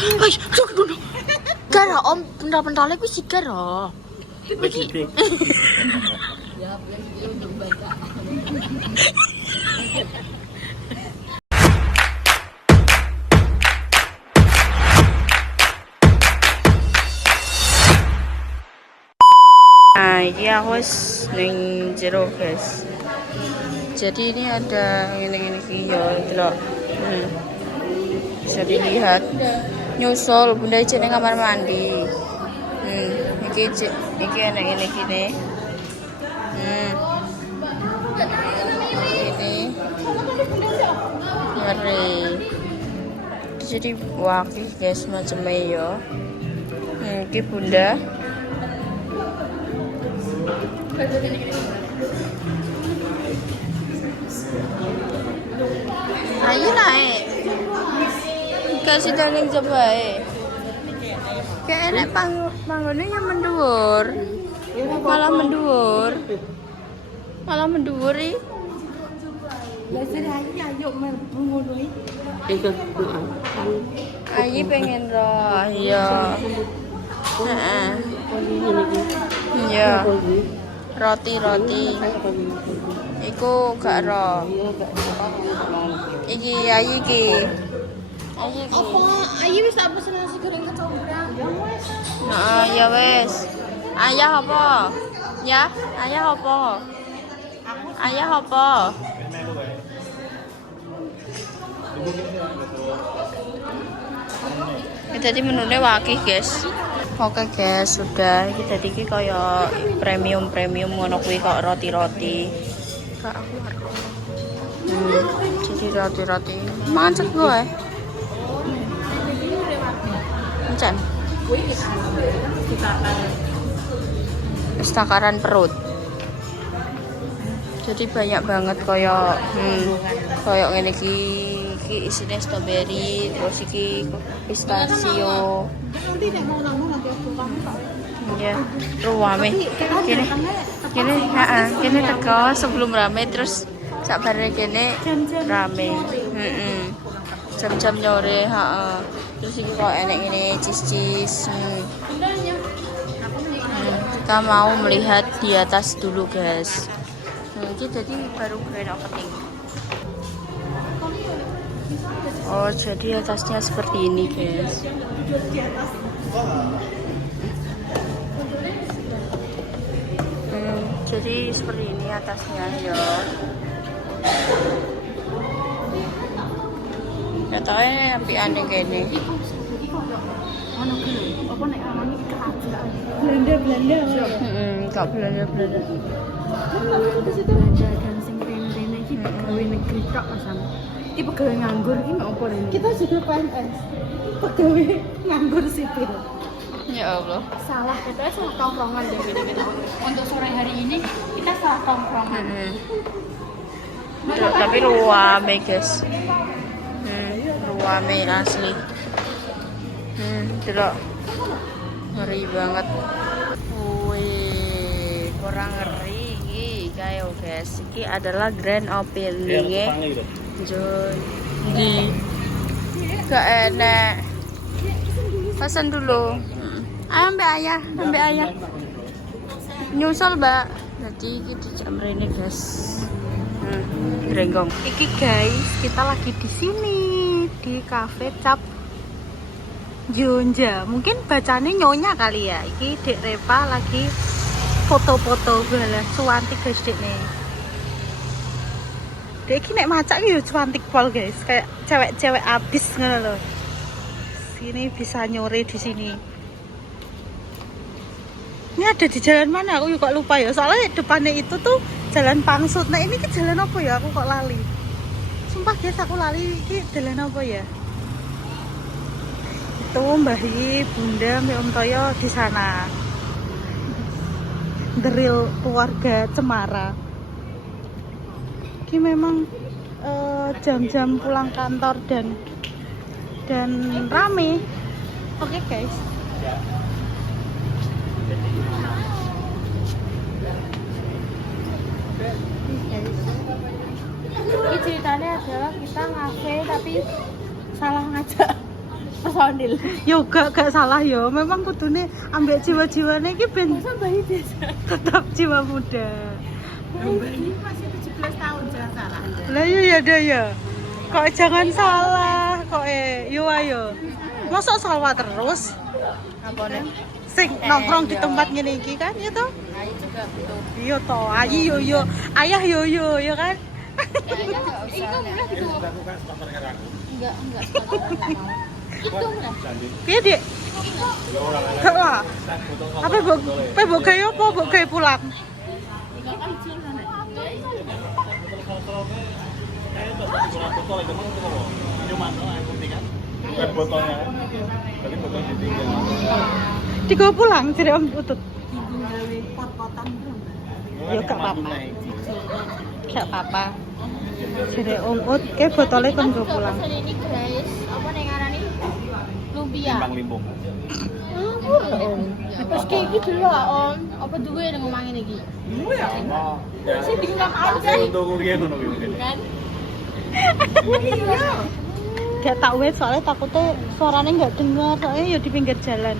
Ay, sudah. Gara om bentar-bentar lagi sih gara. Iki. Nah, ini aku ning jero guys. Jadi ini ada ini ya, itu loh. Bisa dilihat. Nyusul Bunda Ijen ning kamar mandi. Iki enak ini gini. Ini. Ngeri. Jadi wakil guys macamnya ya. Iki Bunda. Ayo naik. Kasih daling coba kayak enak panggonnya yang mendur. Malah mendur. Ayo pengen roh, iya. Iya. Roti. Iku gak roh. Iki ayo iki. Apa? Ayo wis tak pesen nasi goreng kecombrang. Heeh, ya wes. Ayah apa? Ya, ayah apa? Ayah apa? Jadi menunya wakil guys. Oke guys, sudah. Kita diki kaya premium ngono kuwi kok roti. Kak aku jadi roti. Mancet gue. Mancet. Takaran perut. Jadi banyak banget kaya ngene iki isinya strawberry, terus iki pistachio. Ya, rame. Kene teko sebelum rame terus sakbare kene rame. Jam-jam nyore, Terus iki kok enek ini cheese. Kita mau melihat di atas dulu, guys. Ini jadi baru grand opening. Oh, jadi atasnya seperti ini, guys. Jadi seperti ini atasnya ya. Ya tahu api aneh gini. Belanda. Kak Belanda. Belanda dan sing rene iki pegawai negeri tok Mas. Iki pegawai nganggur iki mau apa rene? Kita juga PNS. Pegawai nganggur sipil. Ya Allah. Salah, kita salah tongkrongan deh gitu. Untuk sore hari ini kita salah tongkrongan. Tapi ruame guys. Ruame asli. Delok. Ngeri banget. Wih, kurang ngeri iki kayak guys. Iki adalah grand opening-nya. Di gak enak. Pesan dulu. Ayo mbak ayah. Nyusul mbak. Jadi kita jam ini guys. Renggong. Iki guys, kita lagi di sini di cafe Cap Jonja. Mungkin bacanya nyonya kali ya. Iki Dek Repa lagi foto-foto bala cuantik guys dek nih. Dek iki nek macak yo cuantik pol guys, kayak cewek-cewek abis ngono loh. Sini bisa nyore di sini. Ini ada di jalan mana? Aku juga lupa ya. Soalnya depannya itu tuh jalan Pangsut. Nah ini ke jalan apa ya? Aku kok lali. Sumpah guys, aku lali. Ini jalan apa ya? Itu Mbah Yi, Bunda, Mbak Om Toyo di sana. The real keluarga Cemara. Ini memang jam-jam pulang kantor dan rame. Oke guys. Ini ceritanya adalah kita ngafe tapi salah ngajak. personil. Yo gak salah yo. Memang kudune ambek jiwa-jiwane iki ben Masa bayi biasa. tetap jiwa muda. Bayi masih 17 tahun jangan salah. Lah iya ya dah ya. Kok jangan salah, kok yo ayo. Masa salah terus? Apa nih? Sing nongkrong di tempat ngene iki kan ya toh? Ayo juga betul. Iya toh, ayo yo. Ayah yo ya kan? Kayaknya nggak usah. Enggak. Itu lah. Piye, Dik? Gak lah. Apa mbok gawe apa? Mbok gawe pulang. Digawa pulang jadi Om Utut. Ya gak apa-apa. Gak apa-apa. Jadi Om Ut ke botolnya kan gue pulang. Pesan ini guys, apa nih ngarani? Lumpia. Limbung. Terus kayak gitu loh Om. Apa duwe yang ngomongin lagi? Sih bilang aja. Untuk kuliah ngono kuwi. Kan? Gak tak wet soalnya takutnya suaranya nggak dengar soalnya ya di pinggir jalan.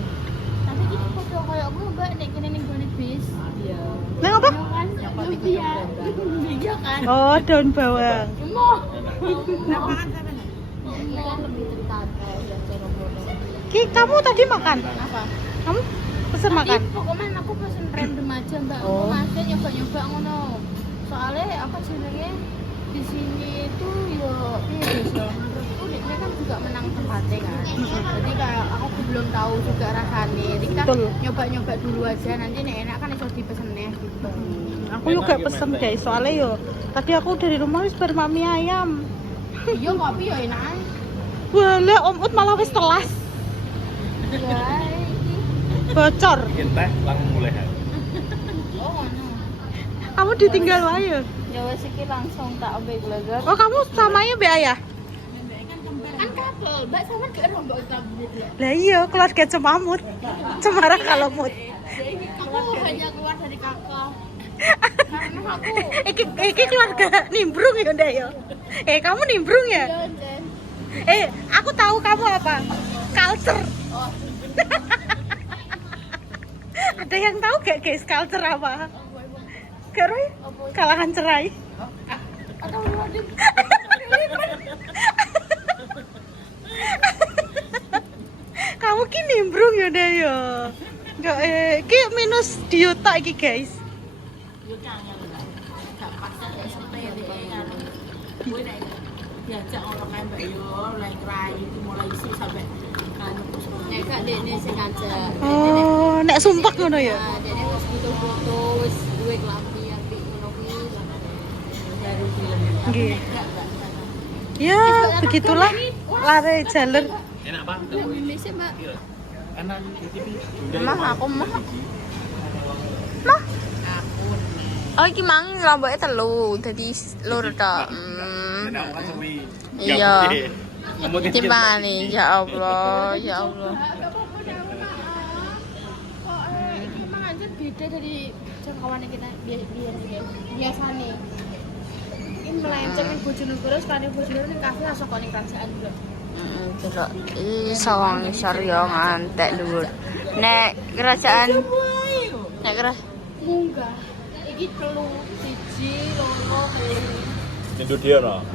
Tapi ini foto kayak gue mbak nek kene ning gone bis. Iya. Neng apa? Kan lumpia. Iya kan? Oh daun bawang. Emoh. Ini kan lebih tertata dan cerobolo. Ki kamu tadi makan? Apa? Kamu pesen makan? Pokoknya aku pesen random aja mbak. Oh. Aku masih nyoba-nyoba ngono. Soalnya apa jenenge di sini tuh yo biasa. Menurutku dia kan juga menang tempatnya kan. Jadi kayak aku belum tahu juga rasanya. Jadi kita Betul. nyoba-nyoba dulu aja. Nanti nek enak kan iso dipesennya gitu. Aku juga pesen guys soalnya yo tadi aku dari rumah wis bar mami ayam. Iya kopi yo enak ae. Wah lah Om Ut malah wis telas Ya iki. bocor. Bikin teh langsung mulai. Oh ngono. Kamu ditinggal aja. Ya wes iki langsung tak obek gelegar. Oh kamu samanya be ayah? Kan couple, mbak sama gak ada mbak tablet ya. Lah iya keluarga cemamut. Cemara kalau mut. Aku hanya keluar dari kakak. Karena aku Iki keluarga nimbrung ya ndak ya? Kamu nimbrung ya? Jen. Aku tahu kamu apa? Culture. Oh, Ada yang tahu gak guys culture apa? Gak Roy? Kalangan cerai. atau waduh. Kamu ki nimbrung ya ndak ya? Gak ki minus diota iki guys. Diajak orang kayak Mbak Yo, mulai kerai, mulai isu sampai anu terus Nek gak dekne sing ngajak. Oh, nek sumpah ngono ya. Nah, dekne wis foto-foto, wis duwe klambi apik ngono kuwi. baru bilang. Nggih. Ya, begitulah lari jalur. Enak Pak. Indonesia, Mbak. Enak iki. Mah aku mah. Mah. Oh, iki mang lomboke telu, dadi loro tok. Enak kan suwi. Iya. Timbangan nih, ya Allah, ya Allah. Kok iki mang anjir beda dari jangkauan kita biasane. Ini melenceng ning Bojonegoro, sekali Bojonegoro ning kafe langsung kok ning kerajaan bro. Delok iki sawang ngisor yo ngantek dhuwur. Nek kerajaan munggah. Iki telu, siji, loro, telu. Itu dia no.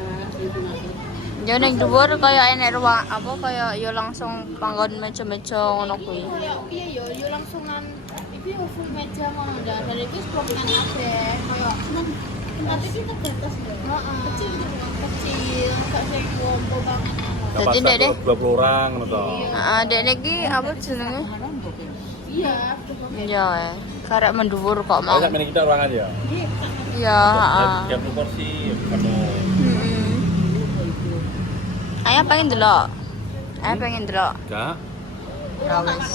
Ya ning dhuwur kaya enek ruang apa kaya ya langsung panggon meja-meja ngono kuwi. Kaya piye ya ya langsung nang iki full meja ngono ndak. Dari iki spottingan kabeh kaya tempat iki terbatas lho. Heeh. Kecil gitu kecil, gak sing wompo banget. Dadi ndek deh. 20 orang ngono to. Heeh, ndek iki apa jenenge? Iya, iya. Karek mendhuwur kok mau. Sak meneh kita ruangan ya. Iya, heeh. 30 kursi penuh. Ayah pengen delok. Ayah pengen delok. Enggak. Ya wis.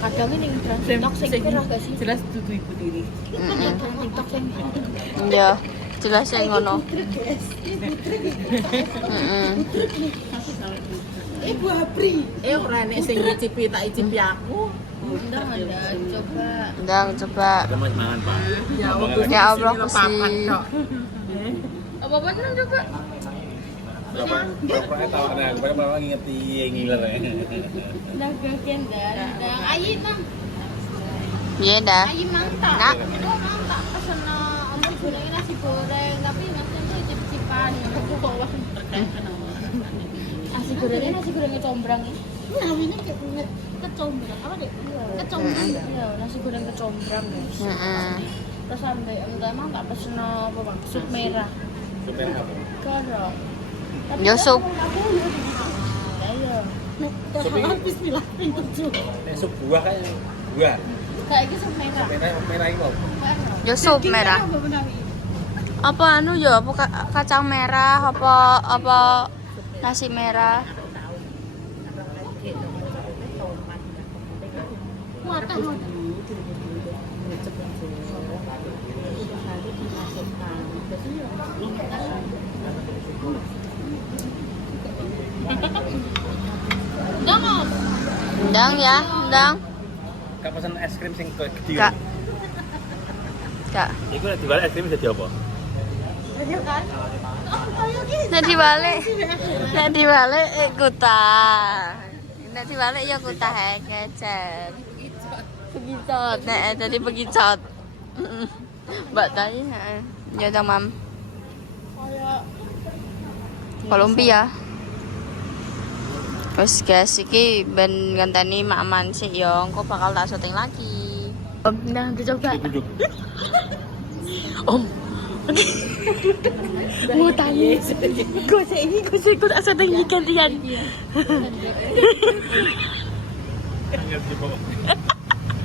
Kadang ini TikTok sing pirah gak sih? Jelas dudu ibu tiri. Heeh. TikTok sing Iya, jelas sing ngono. Heeh. Ibu Apri. Ora nek sing ngicipi tak icipi aku. Ndang ada coba. Ndang coba. Ada mas mangan Pak. Ya Allah papat Gusti. tok. Apa bener coba? Bapaknya tawaran aku, bapak ngerti yang ngiler ya. Naga kendal. Dang ayi nang. Iya dah. Ayi mantap. Nak. Itu mantap pesen ompong goreng nasi goreng tapi ngasih tuh cip-cipan. Aku bawa nasi gorengnya combrang. Namanya kayak kecombrang. Apa deh? Kecombrang. Iya, nasi goreng kecombrang, guys. Terus sampai emang tak pesen apa bang? Sup merah. Sup merah apa? Karo. Yo sup. Ayo. Sup ini Bismillah pintu juga. sup buah kayaknya. Buah. Kayak gitu sup merah. Merah ini loh. Yo sup merah. Apa anu yo? Apa kacang merah? Apa nasi merah? Ndang ya, ndang. Kak pesen es krim sing gede. Kak. Kak. Iku nek dibalik es krim jadi apa? Nek dibalik kutah. Nek dibalik ya kutah kecet. Begicot, nek jadi begicot. Mbak tadi ya dong mam. Kolumbia. Terus guys, iki ben ngenteni Mak Man sih yo, engko bakal tak syuting lagi. Om, nah dicoba. Duduk. Om. Mau tanya. Gue tak syuting iki gantian.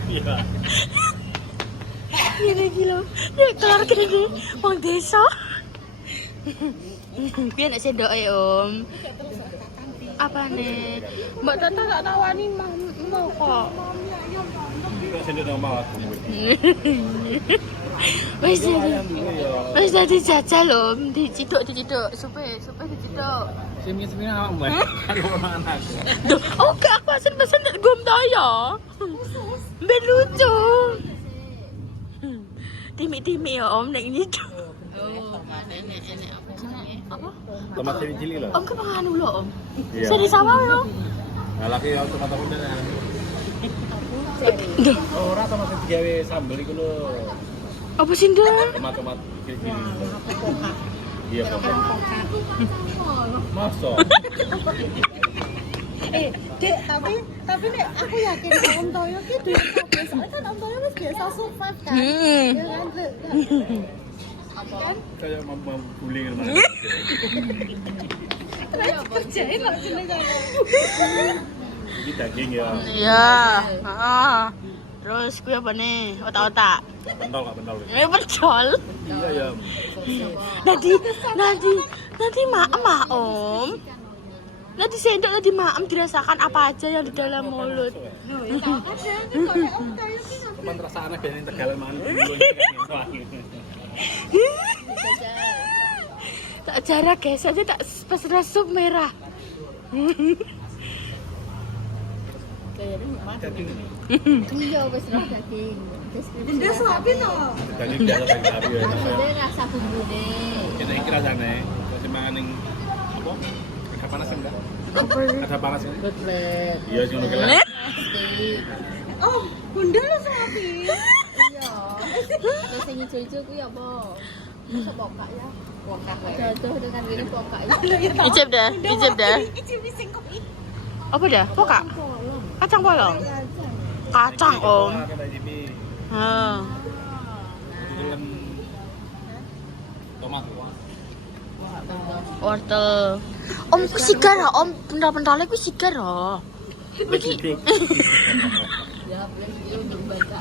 Iya. Ini gila. Nek kelar kene wong desa. Piye nek sendoke Om? Apa nih? Mbak Tata tak tawani mau kok. Kok sendiri nama aku. Wis dadi jajal Om, diciduk supe diciduk. Semi-semi awak mbak. Aku anak. Duh, oke aku asin pesen gom daya. Ben lucu. Timi-timi ya Om nek nyidu. Apa? Tomat cili-cili loh. Om kan manganu lho Om. Iya. Sedi sawah yo. Nah, lagi yang tomat udah kan. Duh, Ora tomat sing digawe sambel iku lho. apa sih ndak? Tomat cili-cili. Iya, pokok. Masa? Dek, tapi nek aku yakin Om Toyo ki duwe kabeh. Soalnya kan Om Toyo wis biasa survive kan. Ya kan? Kan? Kayak mau guling mana? Terus kerjain lah sini kan. Ini daging ya. Iya, heeh. Terus kuwi apa nih? Otak-otak. Pentol nggak pentol? Percol. Iya ya. Nanti maem Om. Nanti sendok nanti maem dirasakan apa aja yang di dalam mulut. Cuman rasa aneh biasanya Tegalan mangan. Tak jarak guys, aja tak pesen sup merah. Daging ini. Iya wis roh daging. Dia suapin loh. Daging biasa daging sapi ya. Bumbunya rasa bumbune. Kita iki rasane terus mangan ning apa? Ikan panas enggak? Ada panasnya? Kutlet. Iya, cuma kelas. Oh, bunda lo suapin. Iya. Terus sing ijo-ijo kuwi apa? Masa pokak ya? Pokak wae. Jodoh dengan gini pokak ya. Icip dah. Apa dah? Pokak? Kacang polong. Kacang Om. Heeh. Tomat. Wortel. Om ku sigar ya, Om. Pendal-pendalnya ku sigar ya. Duduk. Ya, belum untuk baca.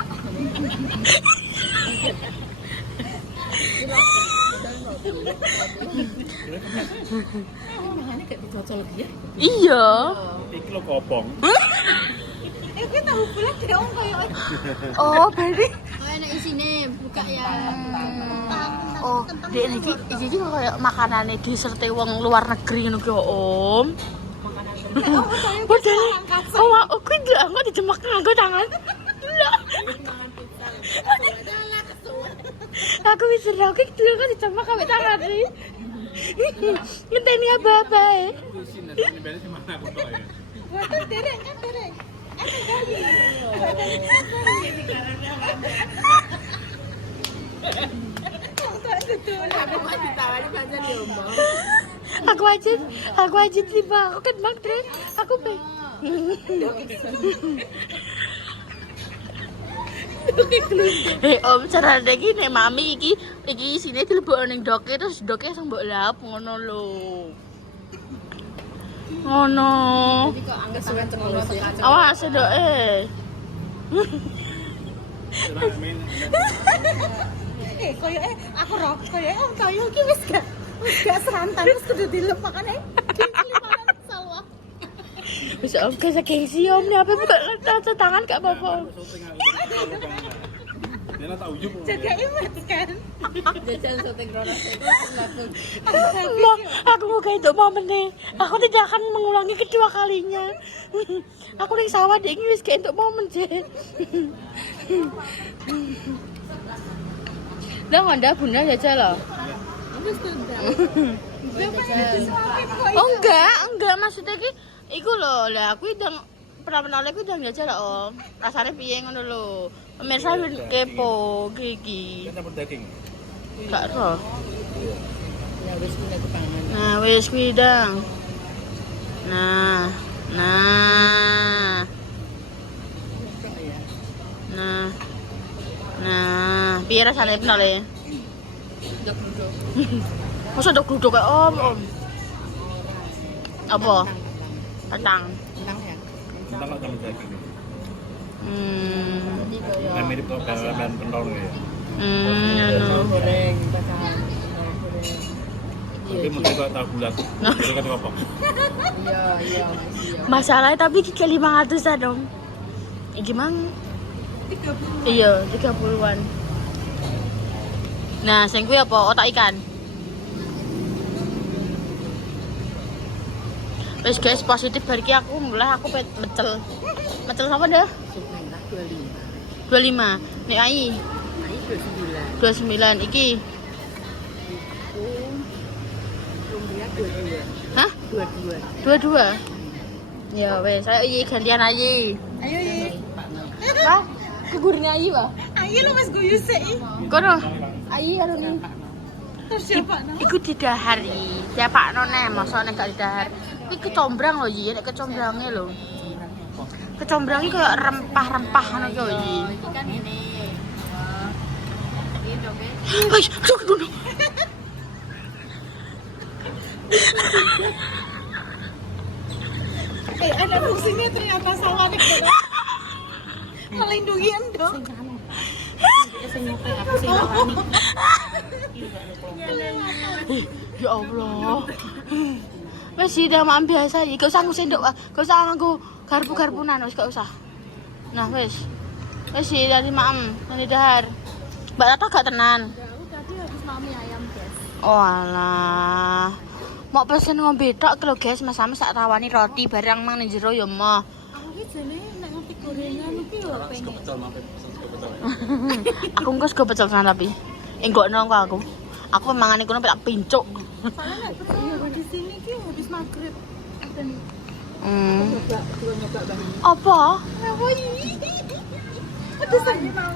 Makanya kayak dicocol dia. Iya. Iki lho kopong. Kita tahu pula dia Om kayak Oh, berarti Oh, enak isine, buka ya. oh, dek iki kayak makanane deserte wong luar negeri ngono ki Om. Padahal oh, kuwi ndelok aku dijemak nganggo tangan. Ndelok. Aku wis ora kuwi dulu kan dijemak ambek tangan iki. Ngenteni apa-apa ya. Kusin dan ini beres mana aku tahu ya. Waduh, derek. Ada kali. Aku aja tiba. Aku kan bang Dre. Aku pe. Om cara lagi nih mami iki sini dilebok ning doke terus doke langsung mbok lap ngono lho. Ngono. Awas doke. Main. Koyoke aku roh, koyoke om Toyo iki wis gak serantan wis kudu dilep makane. Wis om ke gengsi om nih apa buka tangan gak apa-apa. Dia tak ujub. Jaga image kan. Jajan sotek Ronas itu Mbak, aku mau kayak itu momen nih. Aku tidak akan mengulangi kedua kalinya. Aku ning sawah dek wis kayak itu momen sih. Lah nganda bunda jajal loh. Oh enggak maksudnya ki iku lho. Lah aku ndang pernah lek ndang jajal lho, Om. Rasane piye ngono lho. Pemirsa kepo iki. Kan campur daging. Gak roh. ya wis punya kepangan. Nah, wis kuwi dang. Nah. Piye rasane penole? Dok-dok. Masa dok duduk kayak om. Apa? Tentang. Tentang ya. Tentang kok campur daging. Jadi Nah, kayak mirip kok dan pentol ya. Anu. goreng bacaan. Goreng. Tapi mesti kok tahu bulat. Jadi kan apa? Iya. Masalahnya tapi ke 500 dong. Iki mang 30. Iya, 30-an. Nah, sing kuwi apa? Otak ikan. Wes guys, positif balik aku mulai aku mecel. Mecel sama dah? Sup merah 25. 25. Nek ai Ai 29 29. iki. Rumbia 22. Hah? 22. 22. Ya wes, ayo iki gantian ayi. Ayo ye. Wah, kegurine ayi wah. Ayo lo mas guyu sih. Kono. Ayi karo ni. Terus siapa no? Iku didahari. Siapa none masa nek gak didahar. Iki kecombrang lho Yi, nek kecombrange lho. Kecombrang iki kayak rempah-rempah ngono ki Yi. Iki kan ini. Ini doke. Ay, cuk dulu. Ada fungsinya ternyata sama nih. Melindungi endo. Ya Allah. Wes sih damaan biasa iki, gak usah nggo sendok, gak usah nganggo garpu-garpunan wis gak usah. Nah, wes. Wes sih dari maem, nanti dahar. Mbak Tata gak tenan. Tadi habis mami ayam guys. Oh alah. Mau pesen ngombe tok lho guys, Mas Ame sak tawani roti barang mang ning jero ya mah. Aku ki jane nek ngerti gorengan iki lho pengen. Betul mampir pesan betul. Aku engko sego pecel sana tapi. Enggokno kok aku. Aku mangane kono tak pincuk. Soalnya nek pergi di sini ki habis maghrib. Ada nih. Nyoba bang. Apa? Apa ini? Pedesan. Mau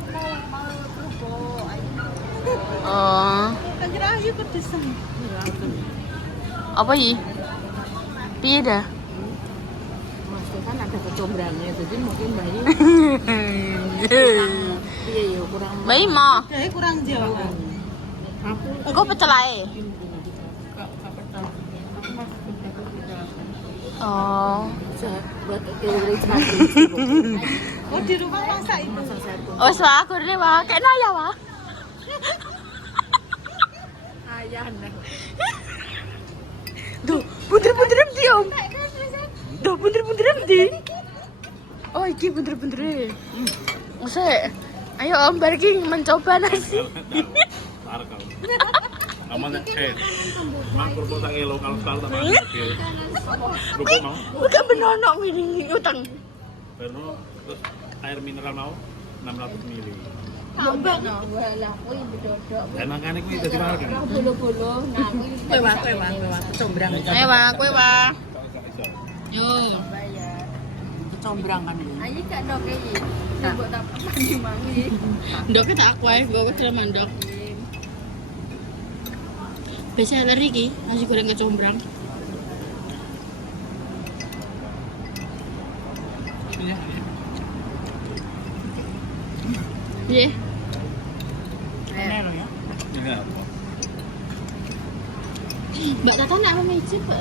kerupuk. Oh. Akhirnya ayo pedesan. Apa yi? Piye dah? Mas kan ada kecombrangnya, jadi mungkin bayi. Iya ya kurang. Bayi mah. Jadi kurang jauh. Aku Engko pecel ae. Oh. buat kiri satu. Oh di rumah masak itu. Masak satu. Oh, wah, kurne wah. Kena ya wah. Ayah nih. Duh, bunder-bunder di om. Duh, bunder-bunder di. Oh, iki bunder-bunder. Usai. Ayo om Barking mencoba nasi. Parah kau. Aman ya, mang kerupuk tak elo kalau selalu tak makan. Kerupuk mau, Bukan benono ini utang. baru terus air mineral mau 600 ml. Ambek no, lah kuwi bedodok. Dan makanya kuwi dadi mahal kan. Bulu-bulu, nah kuwi Kowe wah, kecombrang. Ayo wah, kowe wah. Yo. Kecombrang kan iki. Ayo gak ndok iki. Tak mbok tak mandi mangi. Ndoknya tak aku ae, gue kira mandok. Best seller iki, nasi goreng kecombrang. Iya. Nelo ya. Enggak. Mbak Tata nak apa meja, Mbak?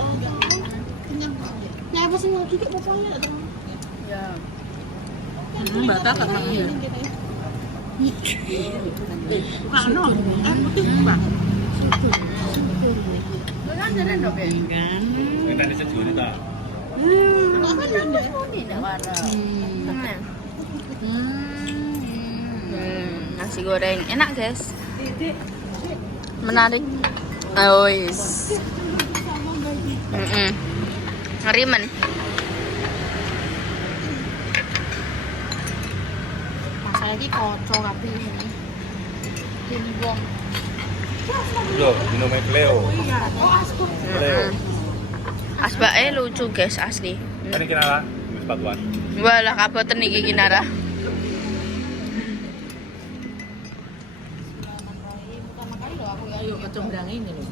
Kenyang. Nah, apa sih lagi kok pokoknya tak tahu. Ya. Mbak Tata kan ya. Ano? Putih Mbak. Lu kan jane ndok ya. Kan. Minta di sejuni ta. Kok kan ndok muni ndak wara. Nasi goreng enak guys, menarik. Oh yes. Ngerimen. Masa lagi kocok tapi ini timbong. Loh, minum Cleo. Cleo. Asbake lucu guys asli. Kan iki nara, sepatuan. Walah kaboten iki Kinara. Ayo kecombrang ini loh.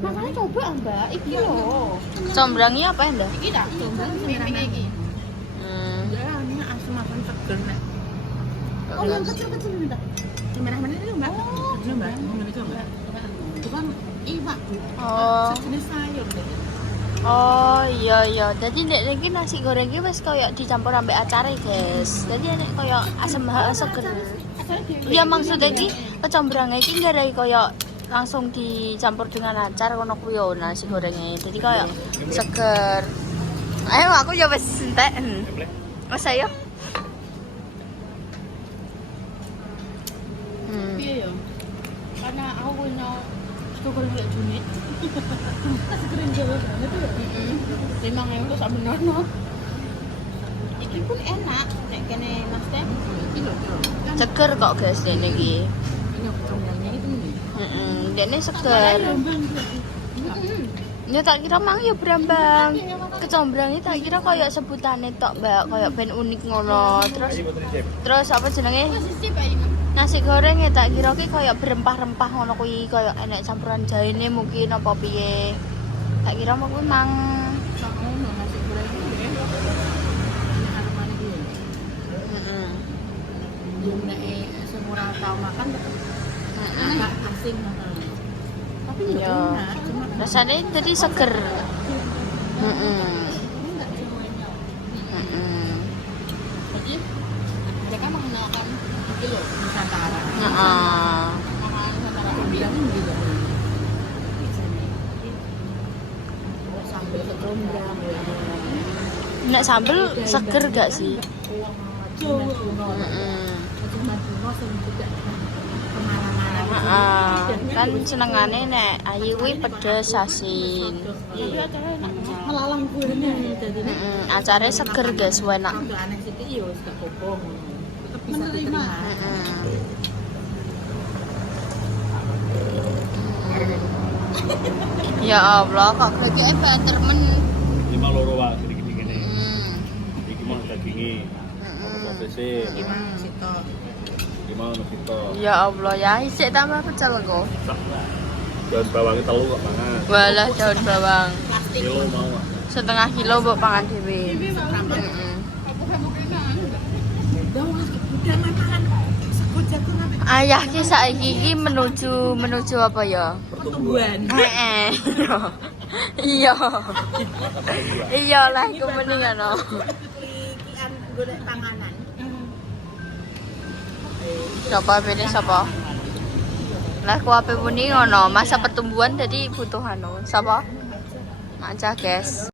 Makanya coba Mbak, iki lho. Combrangnya apa ya, Nda? Iki dah combang sembarang iki. Ya, ini asam-asam seger nek. Oh, yang kecil-kecil minta. Merah-merah itu Mbak. Itu Mbak. Ini coba. Itu kan iwak, Bu. Oh. Sejenis sayur deh. Oh iya iya. Jadi nek iki nasi goreng iki wis koyo dicampur ambek acare, guys. Jadi nek koyo asam seger. Iya maksudnya iki kecombrang iki garai koyo langsung dicampur dengan acar ngono kuwi yo nasi gorengnya. Jadi koyo seger. Ayo aku ya wis entek. Mas ayo. Piye yo? Karena aku punya stok goreng lek Juni. Nasi goreng Jawa banget tuh. 5.000 sak benono. Iki pun enak nek kene Mas Teh. Iki lho. Seger kok guys dene iki. Ini kecombrangnya itu nih. Dene seger. Ya tak kira mang ya Brambang. Kecombrang iki tak kira koyo sebutane tok, Mbak, koyo ben unik ngono. Terus apa jenenge? Sip ae. Nasi goreng ya tak kira ki koyo berempah-rempah ngono kuwi, koyo enek campuran jaine mungkin apa piye. Tak kira mau kuwi mang Ngono nasi goreng ini ya. Aromanya dia. Belum nek semua tahu makan agak asing. Tapi ya Iya. enak, cuma rasanya jadi seger. Jadi mereka mengenalkan iki lho. Nusantara. Makanan Nusantara. Kecombrang ini juga. Sambal kecombrang. Nek sambel seger gak sih? Cuma juga kemana-mana. Kan senengane nek ayu kuwi pedes asin. Tapi acaranya enak banget. Melalang kuenya jadi Acare seger guys, enak. udah aneh sih iya wis gak apa-apa tetep bisa diterima. Ya Allah, kok lagi banter men. Iki mau loro wae sedikit ngene. Iki mau daginge. Prosese. Gimana sih toh? Iki mau nukito. Ya Allah ya, isik tambah pecel kok. Daun bawangnya telu kok mangan. Walah daun bawang. Kilo mau. Setengah kilo mbok pangan dhewe. Udah makan sekut jagung apa? Ayah ki saiki iki menuju apa ya? Pertumbuhan. Heeh. Iya. Iya lah iku mending ngono. Klikian golek panganan. Sapa bene sapa? Lah ku ape muni ngono, masa pertumbuhan jadi butuh anu. Sapa? Aja, guys.